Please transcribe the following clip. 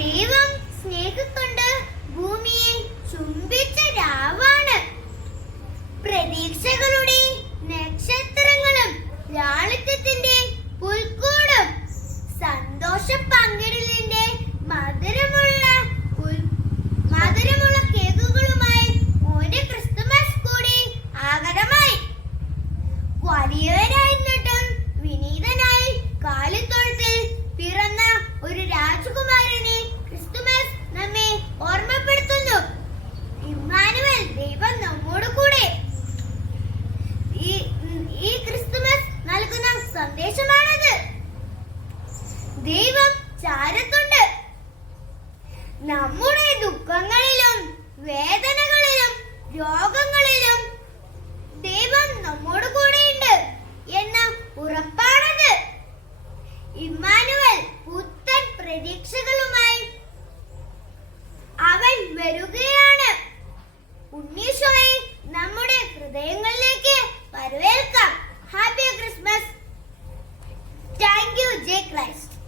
ദൈവം സ്നേഹിക്കൊണ്ട് ഭൂമിയെ ചുംബിച്ച രാവാണ്. പ്രതീക്ഷകളുടെ നക്ഷത്രങ്ങളും ലാളിത്യത്തിന്റെ പുൽക്കൂടും സന്തോഷ പങ്കിടലിന്റെ മധുര സന്ദേശമാണത്. ദൈവം ചാരത്തുണ്ട്. നമ്മുടെ ദുഃഖങ്ങളിലും Today Christ.